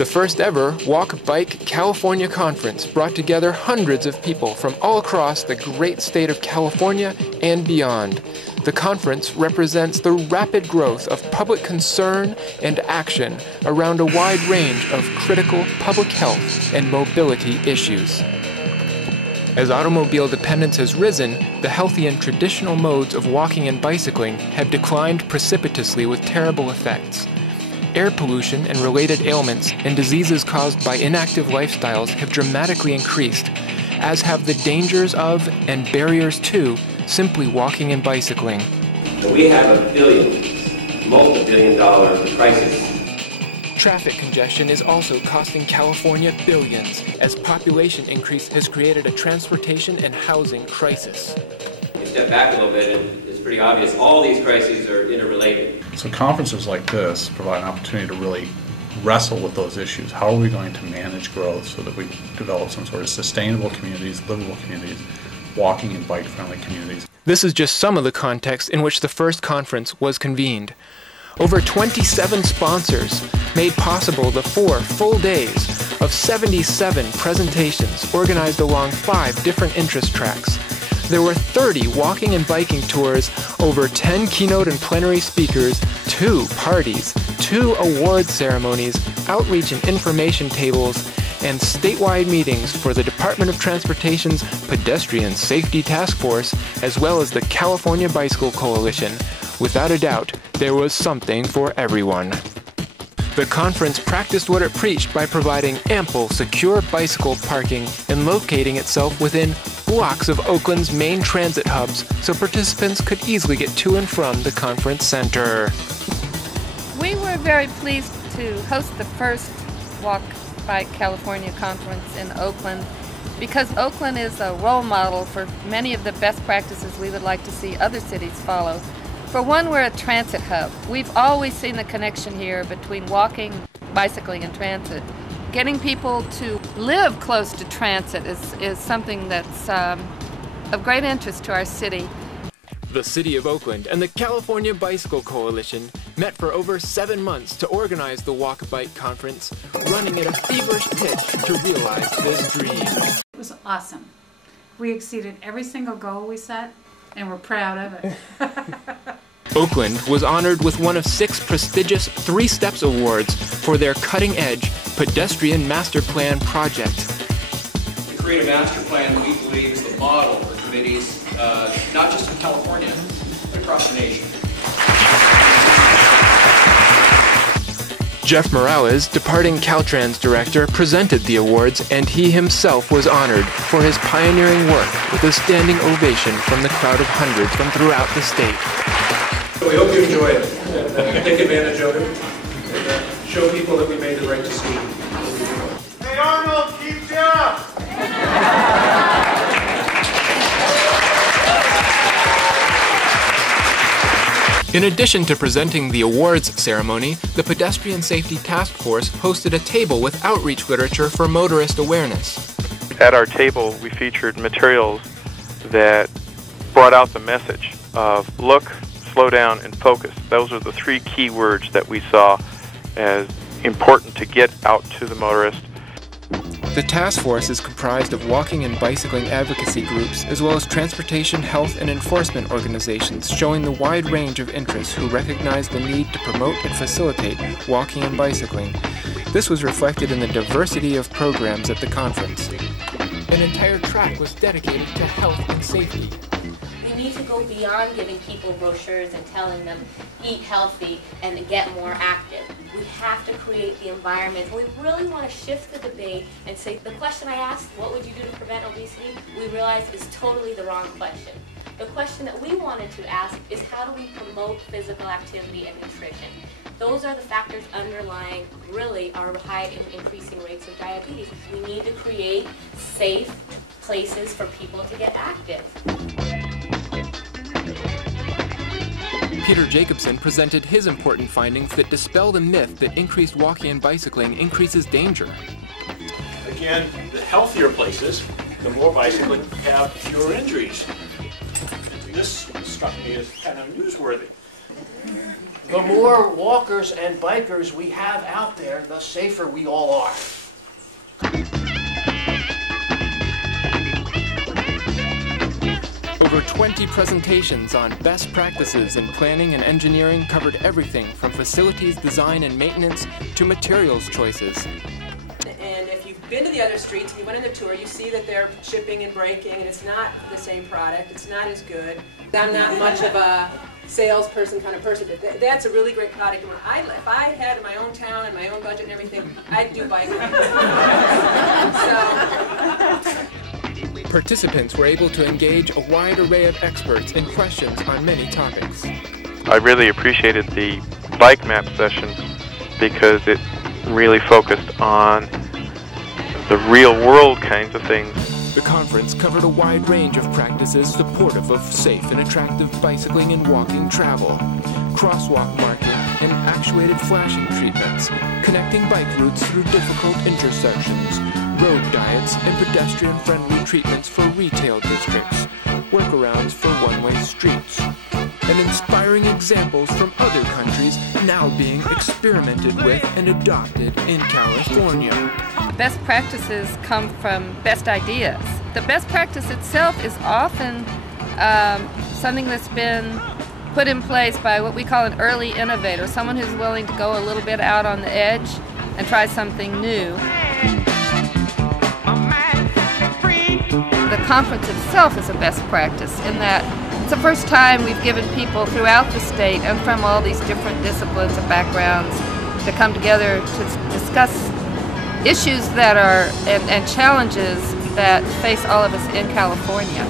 The first ever Walk Bike California Conference brought together hundreds of people from all across the great state of California and beyond. The conference represents the rapid growth of public concern and action around a wide range of critical public health and mobility issues. As automobile dependence has risen, the healthy and traditional modes of walking and bicycling have declined precipitously with terrible effects. Air pollution and related ailments and diseases caused by inactive lifestyles have dramatically increased, as have the dangers of and barriers to simply walking and bicycling. We have a multi-billion-dollar crisis. Traffic congestion is also costing California billions, as population increase has created a transportation and housing crisis. You step back a little bit and it's pretty obvious all these crises are interrelated. So conferences like this provide an opportunity to really wrestle with those issues. How are we going to manage growth so that we develop some sort of sustainable communities, livable communities, walking and bike-friendly communities? This is just some of the context in which the first conference was convened. Over 27 sponsors made possible the 4 full days of 77 presentations organized along 5 different interest tracks. There were 30 walking and biking tours, over 10 keynote and plenary speakers, 2 parties, 2 award ceremonies, outreach and information tables, and statewide meetings for the Department of Transportation's Pedestrian Safety Task Force, as well as the California Bicycle Coalition. Without a doubt, there was something for everyone. The conference practiced what it preached by providing ample, secure bicycle parking and locating itself within blocks of Oakland's main transit hubs so participants could easily get to and from the conference center. We were very pleased to host the first Walk Bike California Conference in Oakland because Oakland is a role model for many of the best practices we would like to see other cities follow. For one, we're a transit hub. We've always seen the connection here between walking, bicycling, and transit. Getting people to live close to transit is something that's of great interest to our city. The City of Oakland and the California Bicycle Coalition met for over 7 months to organize the Walk Bike Conference, running at a feverish pitch to realize this dream. It was awesome. We exceeded every single goal we set, and we're proud of it. Oakland was honored with one of 6 prestigious 3 Steps Awards for their cutting-edge Pedestrian Master Plan project. To create a master plan that we believe is the model for committees, not just in California, but across the nation. Jeff Morales, departing Caltrans director, presented the awards, and he himself was honored for his pioneering work with a standing ovation from the crowd of hundreds from throughout the state. We hope you enjoy it. Take advantage of it and show people that we made the right decision. Hey Arnold, keep up! In addition to presenting the awards ceremony, the Pedestrian Safety Task Force hosted a table with outreach literature for motorist awareness. At our table, we featured materials that brought out the message of look, slow down, and focus. Those are the 3 key words that we saw as important to get out to the motorist. The task force is comprised of walking and bicycling advocacy groups, as well as transportation, health, and enforcement organizations showing the wide range of interests who recognize the need to promote and facilitate walking and bicycling. This was reflected in the diversity of programs at the conference. An entire track was dedicated to health and safety. We need to go beyond giving people brochures and telling them eat healthy and get more active. We have to create the environment. We really want to shift the debate and say the question I asked, what would you do to prevent obesity, we realized is totally the wrong question. The question that we wanted to ask is how do we promote physical activity and nutrition? Those are the factors underlying really our high and increasing rates of diabetes. We need to create safe places for people to get active. Peter Jacobson presented his important findings that dispel the myth that increased walking and bicycling increases danger. Again, the healthier places, the more bicycling, have fewer injuries. This struck me as kind of newsworthy. The more walkers and bikers we have out there, the safer we all are. Over 20 presentations on best practices in planning and engineering covered everything from facilities design and maintenance to materials choices. And if you've been to the other streets and you went on the tour, you see that they're chipping and breaking, and it's not the same product. It's not as good. I'm not much of a salesperson kind of person. That's a really great product. If I had my own town and my own budget and everything, I'd do bike lanes. Participants were able to engage a wide array of experts in questions on many topics. I really appreciated the bike map session because it really focused on the real world kinds of things. The conference covered a wide range of practices supportive of safe and attractive bicycling and walking travel, crosswalk marking and actuated flashing treatments, connecting bike routes through difficult intersections, road diets and pedestrian-friendly treatments for retail districts, workarounds for one-way streets, and inspiring examples from other countries now being experimented with and adopted in California. Best practices come from best ideas. The best practice itself is often something that's been put in place by what we call an early innovator, someone who's willing to go a little bit out on the edge and try something new. The conference itself is a best practice in that it's the first time we've given people throughout the state and from all these different disciplines and backgrounds to come together to discuss issues that are and challenges that face all of us in California.